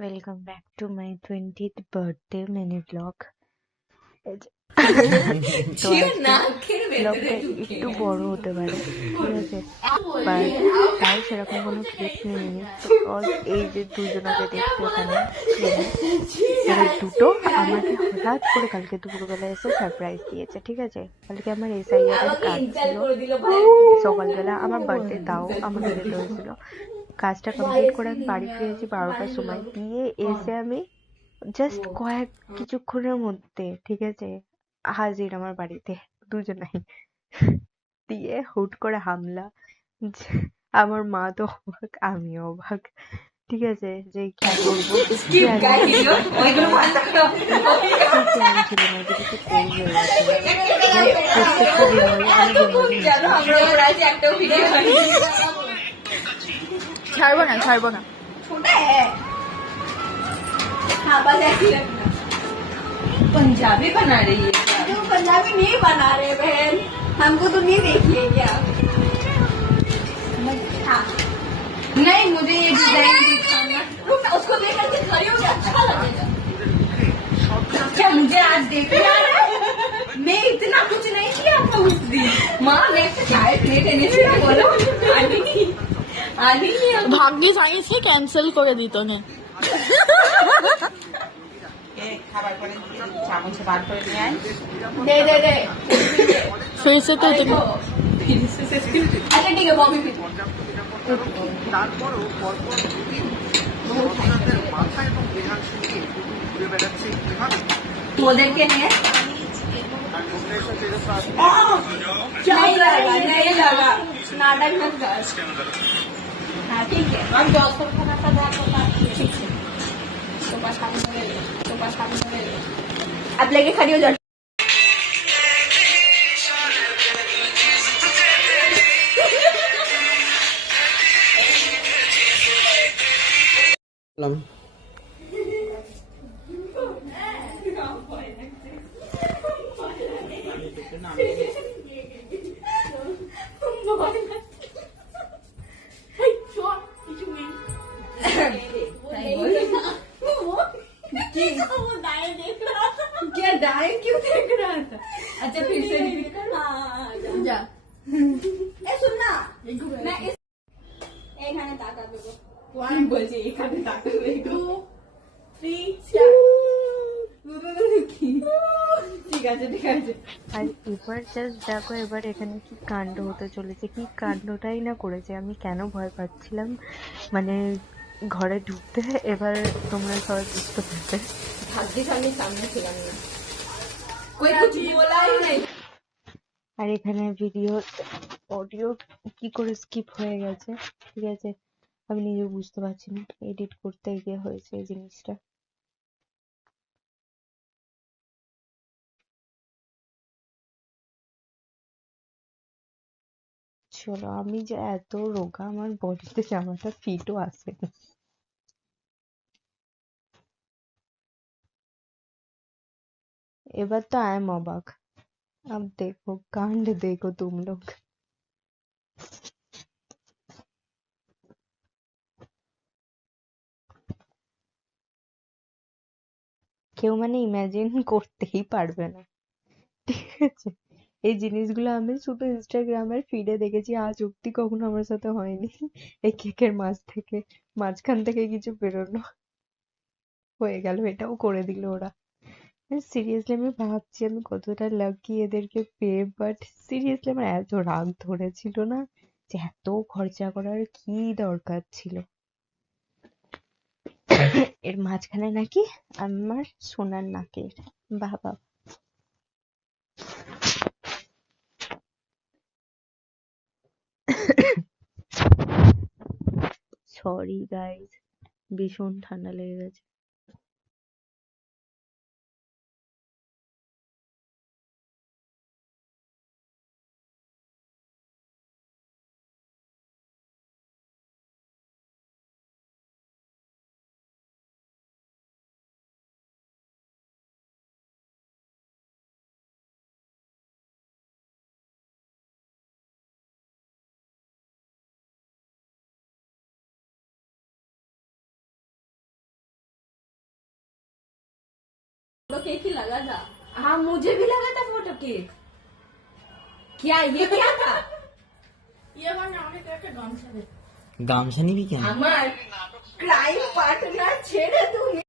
Welcome back to my 20th birthday mini vlog. তো আজকে ব্লগটা একটু বড় হতে পারে, ঠিক আছে, বাট তাও সেরকম কোনো ক্লিপ নিইনি বিকজ এই যে দুজনকে দেখছো এখানে এরা দুটো আমাকে হঠাৎ করে কালকে দুপুরবেলা এসে সারপ্রাইজ দিয়েছে, ঠিক আছে। কালকে আমার SIR এর কাজ ছিল সকালবেলা, আমার বার্থডে, তাও আমাকে যেতে হয়েছিল। কাজটা কমপ্লিট করে আমি বাড়ি ফিরেছি 12টার সময়, দিয়ে এসে আমি জাস্ট কিছুক্ষণের মধ্যে, ঠিক আছে, হাজির আমার বাড়িতে দুজনাই। দিয়ে হুট করে হামলা। আমার মা তো অবাক, আমিও অবাক, ঠিক আছে, যে কি করবো, প্ল্যান ছিল না, যে কিছু করবে প্রত্যেকটা ছাড়বো না पंजाबी बना रही है क्या? पंजाबी नहीं बना रहे बहन, हमको तो नहीं देखिए क्या? नहीं, मुझे ये डिजाइन दिखाना। उसको देख करके खड़ी हो गया, अच्छा लगेगा क्या? मुझे आज देखना है। मैं इतना कुछ नहीं किया था उस दिन। माँ ने चाय प्लेट एने से बोला आनी नहीं ভাগ্যিস আমি সে ক্যান্সেল করে দিত না। दे ফ্রিজে তো তুমি अच्छा ठीक है बॉबी भी তারপরও পরপর দুদিন ভদ্রতাদের মাথা এবং দেহাংশ নিয়ে ঘুরে বেড়াচ্ছে কিভাবে ওদেরকে নিয়ে नहीं लगा नाटक मत कर। हाँ ठीक है हम जौसपुर खाना का ठीक है तो पास अब लेके खड़ी हो जाओ। क्या डायन क्यों देख रहा था? अच्छा फिर से जा सुनना मैं इस এখানে তাকাবে গো ওয়ান বলছি এখানে তাকাবে গো 3 ঠিক আছে আর এবার জাস্ট দেখো এবার এখানে কি কাণ্ড হতে চলেছে, কি কাণ্ডটাই না করেছে। আমি কেন ভয় পাচ্ছিলাম মানে ঘরে ঢুকতে, এবার তোমরা সবাই বুঝতে পারবে। ভাগ্যিস আমি সামনে ছিলাম না कोई कुछ बोला ही नहीं। আর এখানে ভিডিও অডিও কি করে স্কিপ হয়ে গেছে, ঠিক আছে, আমি নিজেও বুঝতে পারছি না, এডিট করতে গিয়ে হয়েছে এই জিনিসটা। চলো, আমি যে এত রোগা, আমার বডিতে জামাটা ফিটও আসে না। এবার তো আই এম অবাক। अब देखो कांड देखो तुम लोग। কেউ মানে ইমাজিন করতেই পারবে না, ঠিক আছে। এই জিনিসগুলো আমি শুধু ইনস্টাগ্রামের ফিডে দেখেছি, আজ অব্দি কখনো আমার সাথে হয়নি। এই কেকের মাঝখান থেকে কিছু বেরোনো হয়ে গেল, এটাও করে দিল ওরা। সিরিয়াসলি আমি ভাবছি আমি কতটা লাকি এদেরকে পেয়ে, বাট সিরিয়াসলি আমার এত রাগ ধরেছিল না যে এত খরচা করার কি দরকার ছিল। এর মাঝখানে নাকি আমার সোনার নাকের, বাবা। সরি গাইস, ভীষণ ঠান্ডা লেগে গেছে। फोटो केक ही लगा था। हाँ मुझे भी लगा था फोटो केक। क्या ये क्या था? ये बार আমাকে একটা গামছা দে। গামছা নিবি কেন? আমার ক্রাইম পার্টনার ছেড়ে তুমি